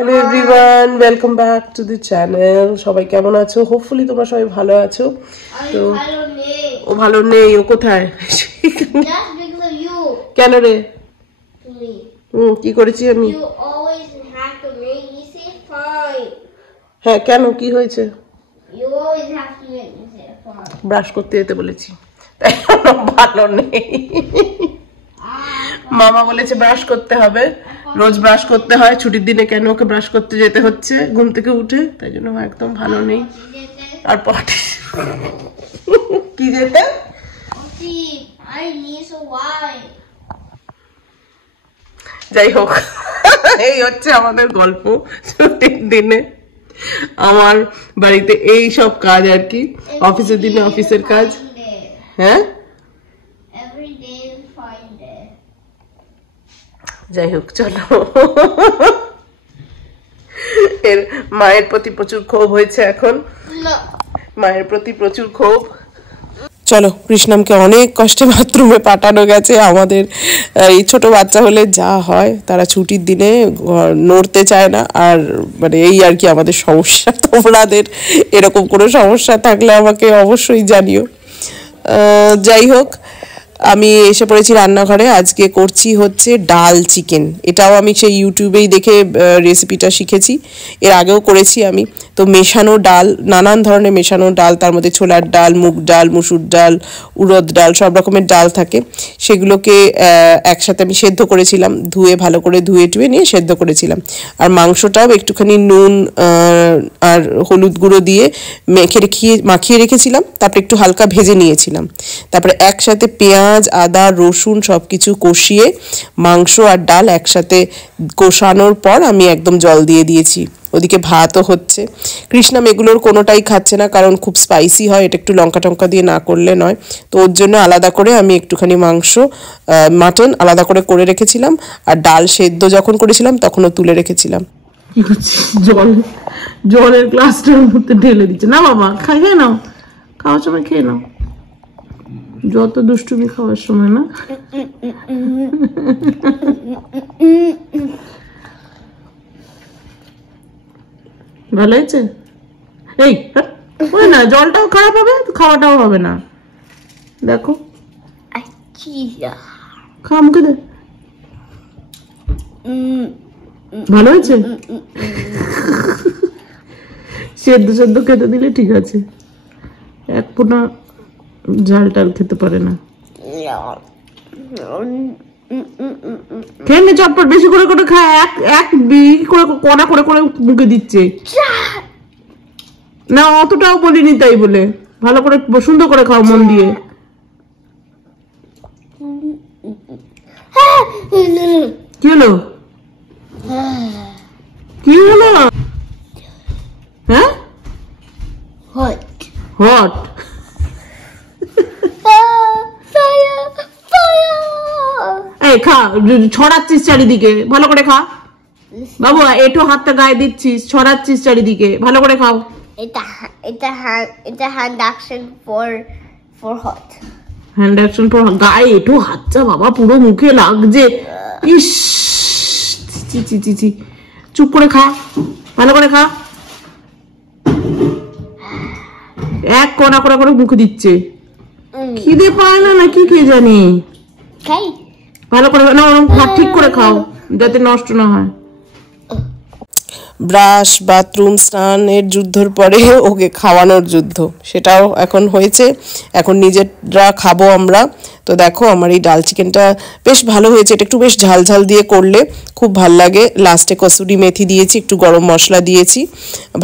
Hello everyone, welcome back to the channel. সবাই কেমন আছো? হোপফুলি তোমরা সবাই ভালো আছো। তো ও ভালো নেই, ও কোথায়? কেন রে? কি করেছি আমি? হ্যাঁ, কেন, কি হয়েছে? ব্রাশ করতে যেতে বলেছি, তাই ভালো নেই। মামা বলেছে ব্রাশ করতে হবে, রোজ ব্রাশ করতে হয়, ছুটির দিনে কেন ওকে ব্রাশ করতে যেতে হচ্ছে ঘুম থেকে উঠে, তাই জন্য একদম ভালো নেই। আর পটি কি যেতে যাই হোক, এই হচ্ছে আমাদের গল্প। ছুটির দিনে আমার বাড়িতে এই সব কাজ আর কি, অফিসের দিনে অফিসের কাজ। হ্যাঁ, যাই হোক, চলো। এর মায়ের প্রতি প্রচুর ক্ষোভ হয়েছে এখন, মায়ের প্রতি প্রচুর ক্ষোভ। চলো, কৃষ্ণামকে অনেক কষ্টে বাথরুমে পাঠানো গেছে। আমাদের এই ছোট বাচ্চা হলে যা হয়, তারা ছুটির দিনে নড়তে চায় না, আর মানে এই আর কি আমাদের সমস্যা। তোমাদের এরকম কোনো সমস্যা থাকলে আমাকে অবশ্যই জানিও। যাই হোক, আমি এসে পড়েছি রান্নাঘরে। আজকে করছি হচ্ছে ডাল চিকেন। এটাও আমি সেই ইউটিউবেই দেখে রেসিপিটা শিখেছি, এর আগেও করেছি আমি। তো মেশানো ডাল, নানান ধরনের মেশানো ডাল, তার মধ্যে ছোলার ডাল, মুগ ডাল, মুসুর ডাল, উড়দ ডাল, সব রকমের ডাল থাকে। সেগুলোকে একসাথে আমি সেদ্ধ করেছিলাম, ভালো করে ধুয়ে টুয়ে নিয়ে সেদ্ধ করেছিলাম। আর মাংসটাও একটুখানি নুন আর হলুদ গুঁড়ো দিয়ে মাখিয়ে রেখেছিলাম, তারপরে একটু হালকা ভেজে নিয়েছিলাম। তারপরে একসাথে পেঁয়াজ, আদা, রসুন সব কিছু কষিয়ে মাংস আর ডাল একসাথে কষানোর পর আমি একদম জল দিয়ে দিয়েছি। ওদিকে ভাতও হচ্ছে। কৃষ্ণাম এগুলোর কোনোটাই খাচ্ছে না, কারণ খুব স্পাইসি হয়, এটা একটু লঙ্কা টঙ্কা দিয়ে না করলে নয়। তো ওর জন্য আলাদা করে আমি একটুখানি মাটন আলাদা করে রেখেছিলাম, আর ডাল সেদ্ধ যখন করেছিলাম তখনও তুলে রেখেছিলাম। জলের গ্লাসটার মধ্যে ঢেলে দিচ্ছে। না বাবা, খেয়ে নাও, খাওয়ার সময় খেয়ে নাও। যত দুষ্টুমি খাওয়ার সময় না। ভালো হয়েছে? এই না, জলটাও খারাপ হবে, খাওয়াটাও হবে না। দেখো, খাও, মুখে দে। ভালো হয়েছে? সেদ্ধ খেতে দিলে ঠিক আছে, এক পোনা ঝাল টাল খেতে পারে না। খেয়ে নে চটপট, বেশি করে করে খায়। এক করে কড়া করে করে মুখে দিচ্ছে না, অতটাও বলিনি তাই বলে। ভালো করে সুন্দর করে খাও, মন দিয়ে। কি হলো? কি হলো? হ্যাঁ, হট এই খা, ছড়াচ্ছিস চারিদিকে, ভালো করে খা বাবু। একটু হাতটা গায়ে দিচ্ছিস, ছড়াচ্ছিস চারিদিকে, ভালো করে খাও। এটা hand action for hot. Hand action for গায়ে একটু হাতটা বাবা পুরো মুখে লাগছে। ইস, চি চি চি চি। চুপ করে খা, ভালো করে খা। এক কড়া কড়া করে মুখে দিচ্ছে। খিদে পায় না নাকি কে জানি। ভালো করে না, ঠিক করে খাও যাতে নষ্ট না হয়। ব্রাশ, বাথরুম, স্নানের যুদ্ধর পরে ওকে খাওয়ানোর যুদ্ধ, সেটাও এখন হয়েছে। এখন নিজেরা খাবো আমরা। তো দেখো, আমার এই ডাল চিকেনটা বেশ ভালো হয়েছে। এটা একটু বেশ ঝাল ঝাল দিয়ে করলে খুব ভাল লাগে। লাস্টে কসুরি মেথি দিয়েছি, একটু গরম মশলা দিয়েছি,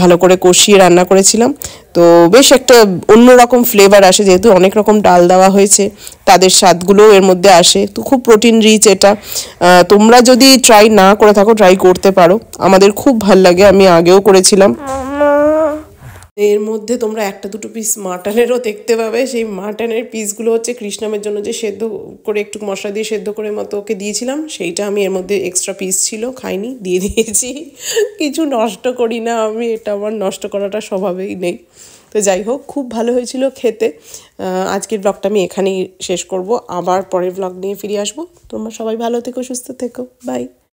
ভালো করে কষিয়ে রান্না করেছিলাম। তো বেশ একটা অন্যরকম ফ্লেভার আসে, যেহেতু অনেক রকম ডাল দেওয়া হয়েছে, তাদের স্বাদগুলোও এর মধ্যে আসে। তো খুব প্রোটিন রিচ এটা। তোমরা যদি ট্রাই না করে থাকো, ট্রাই করতে পারো, আমাদের খুব ভাল লাগে, আমি আগেও করেছিলাম। এর মধ্যে তোমরা একটা দুটো পিস মাটনেরও দেখতে পাবে। সেই মাটনের পিসগুলো হচ্ছে কৃষ্ণামের জন্য যে সেদ্ধ করে একটু মশলা দিয়ে সেদ্ধ করে মতো ওকে দিয়েছিলাম, সেইটা আমি এর মধ্যে এক্সট্রা পিস ছিল, খাইনি, দিয়ে দিয়েছি। কিছু নষ্ট করি না আমি, এটা আমার নষ্ট করাটা স্বভাবেই নেই। তো যাই হোক, খুব ভালো হয়েছিল খেতে। আজকের ব্লগটা আমি এখানেই শেষ করব, আবার পরের ব্লগ নিয়ে ফিরে আসবো। তোমরা সবাই ভালো থেকো, সুস্থ থেকো, বাই।